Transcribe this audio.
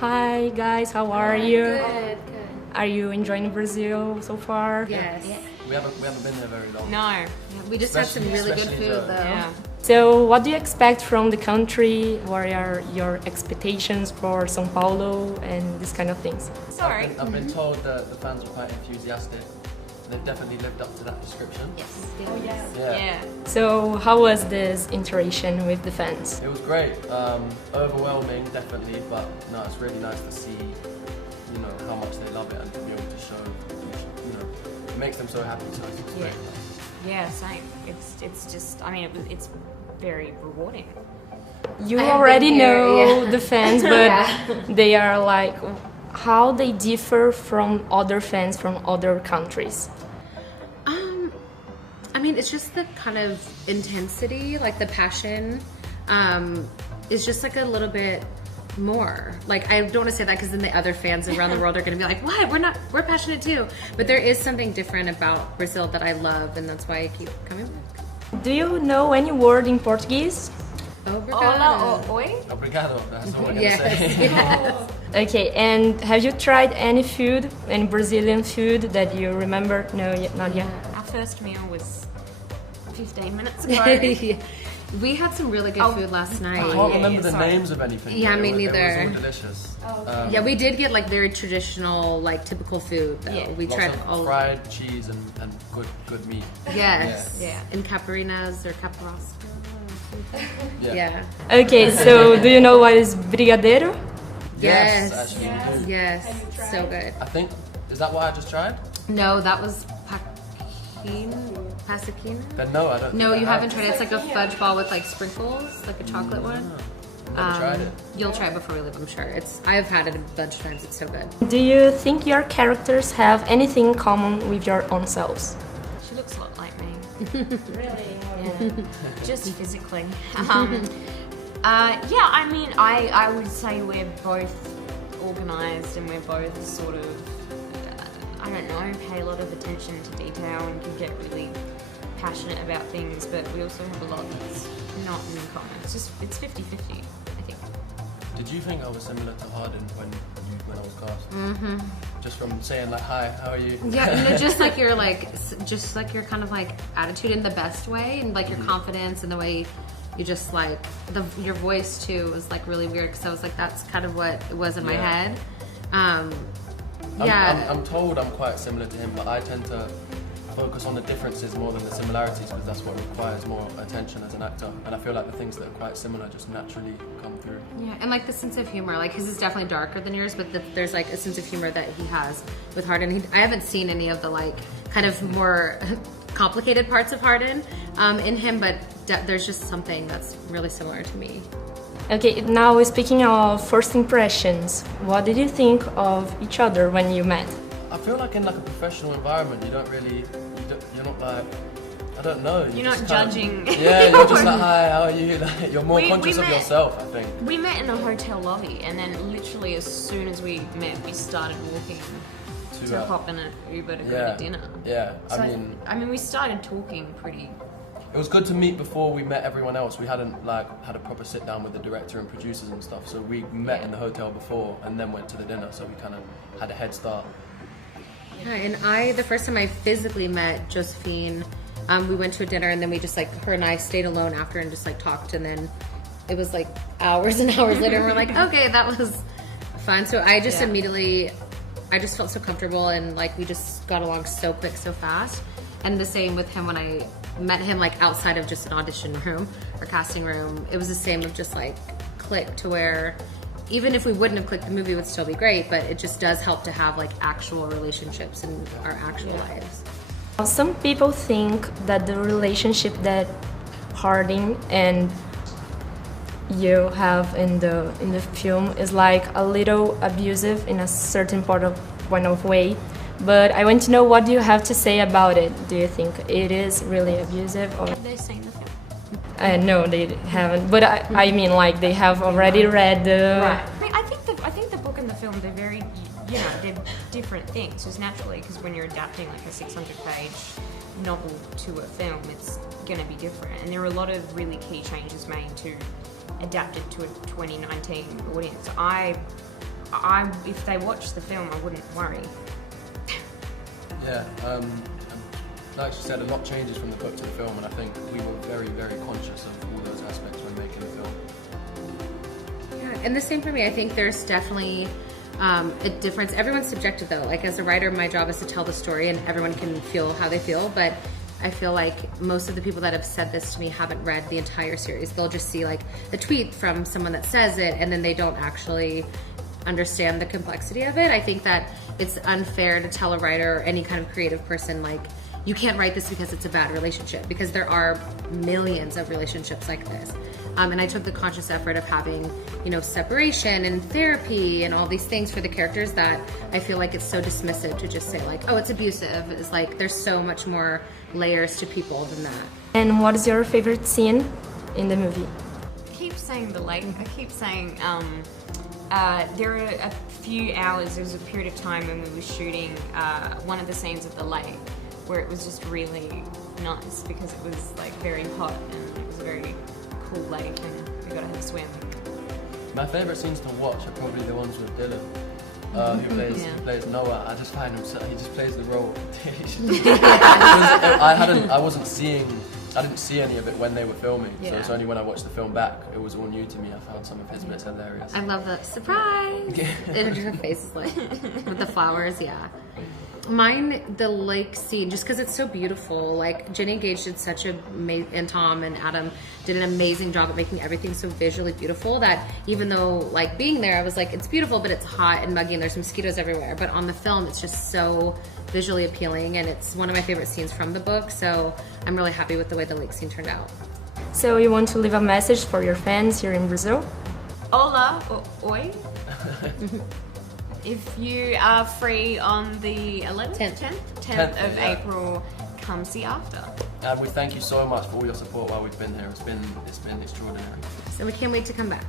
Hi guys, how are you? Good. Are you enjoying Brazil so far? Yes. We haven't been there very long. No. We just had some really good Especially food though. Yeah. So what do you expect from the country? What are your expectations for São Paulo and this kind of things? Sorry. I've been told that the fans were quite enthusiastic. They've definitely lived up to that description. Yes. Yeah. So how was this interaction with the fans? It was great. Overwhelming, definitely, but no, it's really nice to see, how much they love it and to be able to show, it makes them so happy. So it's great. Yeah, same. It's just, it's very rewarding. You I have already been here, know yeah. the fans, but they are like how they differ from other fans from other countries. It's just the kind of intensity, like the passion, is just like a little bit more. Like, I don't want to say that because then the other fans around the world are going to be like, what? We're passionate too. But there is something different about Brazil that I love, and that's why I keep coming back. Do you know any word in Portuguese? Obrigado. Hola, oi? Obrigado, that's all we're going to Yes, say. yes. Okay, and have you tried any food, any Brazilian food that you remember? No, not yet. Our first meal was 15 minutes ago. We had some really good food last night. I can't remember the sorry. names of anything. Yeah, but me it was neither. all delicious. Yeah, we did get like very traditional, like typical food though. Yeah. We Lots tried of all fried cheese and good meat. Yes. Yeah. And caparinas or caparras. Yeah. Yeah. Okay, so do you know what is brigadeiro? Yes, Yes. actually we do. Yes. So good. I think, is that what I just tried? No, that was Pasaquina? Then no, I don't No, think you I haven't tried it. It's like a fudge ball with like sprinkles, like a chocolate one. Never tried it. You'll try it before we leave, I'm sure. I've had it a bunch of times. It's so good. Do you think your characters have anything in common with your own selves? She looks a lot like me. Really? Yeah. Just physically. I would say we're both organised and we're both sort of, pay a lot of attention to detail and can get really passionate about things, but we also have a lot that's not in common. It's 50-50, I think. Did you think I was similar to Harden when I was cast? Mm-hmm. Just from saying like, hi, how are you? Yeah, just like your kind of like attitude in the best way, and like your confidence and the way you just like your voice too was like really weird because I was like, that's kind of what it was in my head. I'm told I'm quite similar to him, but I tend to focus on the differences more than the similarities because that's what requires more attention as an actor. And I feel like the things that are quite similar just naturally come through. Yeah, and like the sense of humor, like his is definitely darker than yours, but there's like a sense of humor that he has with Harden. I haven't seen any of the like kind of more complicated parts of Harden in him, but there's just something that's really similar to me. Okay, now speaking of first impressions, what did you think of each other when you met? I feel like in like a professional environment, you're not like, I don't know. You're not judging. You're just like, hi, how are you? Like, you're more conscious of yourself, I think. We met in a hotel lobby, and then literally as soon as we met, we started walking to hop in an Uber to go to dinner. Yeah, So we started talking pretty. it was good to meet before we met everyone else. We hadn't like had a proper sit down with the director and producers and stuff. So we met in the hotel before and then went to the dinner. So we kind of had a head start. Yeah, and the first time I physically met Josephine, we went to a dinner and then we just like, her and I stayed alone after and just like talked, and then it was like hours and hours later and we're like, okay, that was fun. So I just immediately, I just felt so comfortable and like we just got along so quick, so fast. And the same with him when I met him like outside of just an audition room or casting room. It was the same of just like click to where even if we wouldn't have clicked, the movie would still be great, but it just does help to have like actual relationships in our actual lives. Some people think that the relationship that Harding and you have in the film is like a little abusive in a certain point of way. But I want to know, what do you have to say about it? Do you think it is really abusive? Or? Have they seen the film? No, they haven't. But I mean, like, they have already read the... Right. I think the book and the film, they're very, they're different things. Just naturally, because when you're adapting like a 600-page novel to a film, it's going to be different. And there are a lot of really key changes made to adapt it to a 2019 audience. I if they watched the film, I wouldn't worry. Yeah, like she said, a lot changes from the book to the film, and I think we were very, very conscious of all those aspects when making the film. Yeah, and the same for me. I think there's definitely a difference. Everyone's subjective though. Like as a writer, my job is to tell the story, and everyone can feel how they feel, but I feel like most of the people that have said this to me haven't read the entire series. They'll just see like a tweet from someone that says it, and then they don't actually understand the complexity of it. I think that it's unfair to tell a writer or any kind of creative person like, you can't write this because it's a bad relationship, because there are millions of relationships like this. And I took the conscious effort of having, you know, separation and therapy and all these things for the characters that I feel like it's so dismissive to just say like, oh, it's abusive. It's like, there's so much more layers to people than that. And what is your favorite scene in the movie? I keep saying the lake. I keep saying there are a few hours, there was a period of time when we were shooting one of the scenes at the lake where it was just really nice because it was like very hot and it was a very cool lake and we got to have a swim. My favourite scenes to watch are probably the ones with Dylan, who plays Noah. I just find him, he just plays the role. I didn't see any of it when they were filming, so it's only when I watched the film back, it was all new to me. I found some of his bits hilarious. I love the surprise! And her face is like, with the flowers, yeah. Mine, the lake scene, just because it's so beautiful. Like Jenny Gage did such and Tom and Adam did an amazing job at making everything so visually beautiful that even though like being there, I was like, it's beautiful, but it's hot and muggy and there's mosquitoes everywhere. But on the film, it's just so visually appealing, and it's one of my favorite scenes from the book. So I'm really happy with the way the lake scene turned out. So you want to leave a message for your fans here in Brazil? Hola, oi. If you are free on the 11th, 10th of April, come see After. And we thank you so much for all your support while we've been here. It's been extraordinary. So we can't wait to come back.